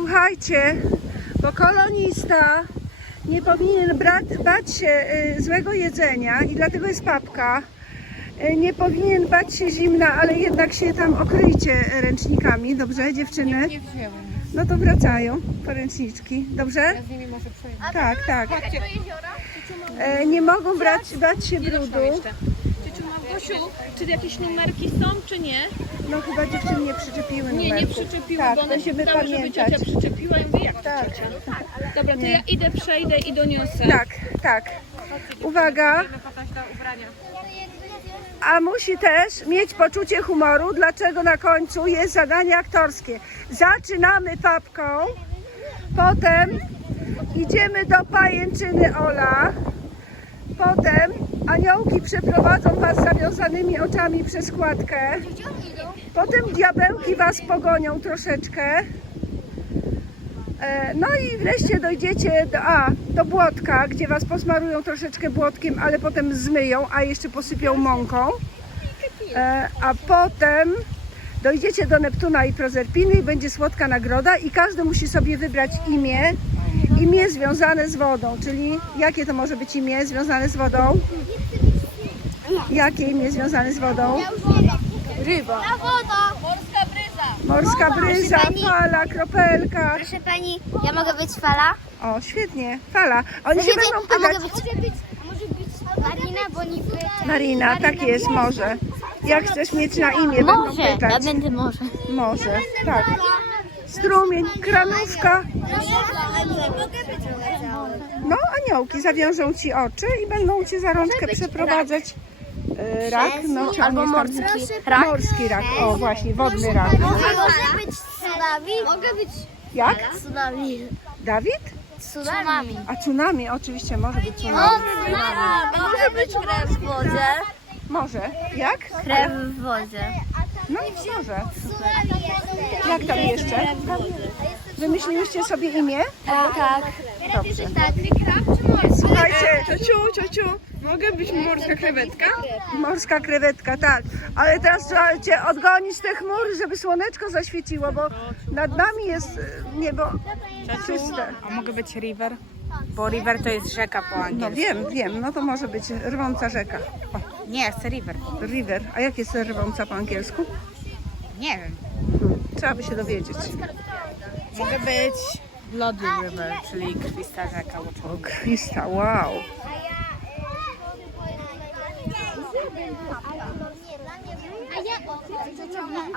Słuchajcie, bo kolonista nie powinien brać, bać się y, złego jedzenia i dlatego jest papka. Y, Nie powinien bać się zimna, ale jednak się tam okryjcie ręcznikami, dobrze dziewczyny? Nie wzięłam. No to wracają po ręczniczki, dobrze? Ja z nimi może przejdę. Tak, tak. Chodźcie. E, Nie mogą brać, bać się Nie brudu. Małgosiu, czy jakieś numerki są, czy nie? No chyba dziewczyny nie przyczepiły Nie, nie numerków. przyczepiły, Tak, bo one się będziemy pytały, żeby pamiętać. ciocia przyczepiła. Ja mówię, jak Tak. ciocia? Dobra, to ja idę, przejdę i doniosę. Tak, tak. Uwaga, do ubrania. a musi też mieć poczucie humoru, dlaczego na końcu jest zadanie aktorskie. Zaczynamy papką, potem idziemy do pajęczyny Ola, potem aniołki przeprowadzą Was zawiązanymi oczami przez kładkę, potem diabełki Was pogonią troszeczkę, E, No i wreszcie dojdziecie do, a, do błotka, gdzie was posmarują troszeczkę błotkiem, ale potem zmyją, a jeszcze posypią mąką. E, A potem dojdziecie do Neptuna i Prozerpiny i będzie słodka nagroda i każdy musi sobie wybrać imię, imię związane z wodą, czyli jakie to może być imię związane z wodą? Jakie imię związane z wodą? Ryba. Na woda! Morska bryza! Morska bryza, Proszę pani. fala, kropelka. Proszę pani, ja mogę być fala? O, świetnie, fala. Oni się będą a pytać. mogę być, a może być Marina, bo niby... Marina, tak jest, może. Jak chcesz mieć na imię, będą pytać. będę może. Może, tak. Strumień, kranówka. No, aniołki zawiążą ci oczy i będą cię za rączkę przeprowadzać. E, Rak, no, Albo morski rak. Morski rak, o właśnie, wodny rak. A może być tsunami? Mogę być Jak? tsunami. Dawid? Tsunami. A tsunami, oczywiście, może być tsunami. Może być krew w wodzie. Może. Jak? Krew w wodzie. No, może. Jak tam jeszcze? Wymyśliłyście sobie imię? Tak. Dobrze. Tak. Słuchajcie, Ciociu, ciociu, mogę być morska krewetka? Morska krewetka, tak. Ale teraz trzeba cię odgonić te chmury, żeby słoneczko zaświeciło, bo nad nami jest e, niebo czyste. A mogę być river? Bo river to jest rzeka po No angielsku. wiem, wiem, no to może być rwąca rzeka. Nie, jest river. River. A jak jest rwąca po angielsku? Nie wiem. Trzeba by się dowiedzieć. Mogę być Bloody River, czyli krwista rzeka. O, Krista, wow. A ja...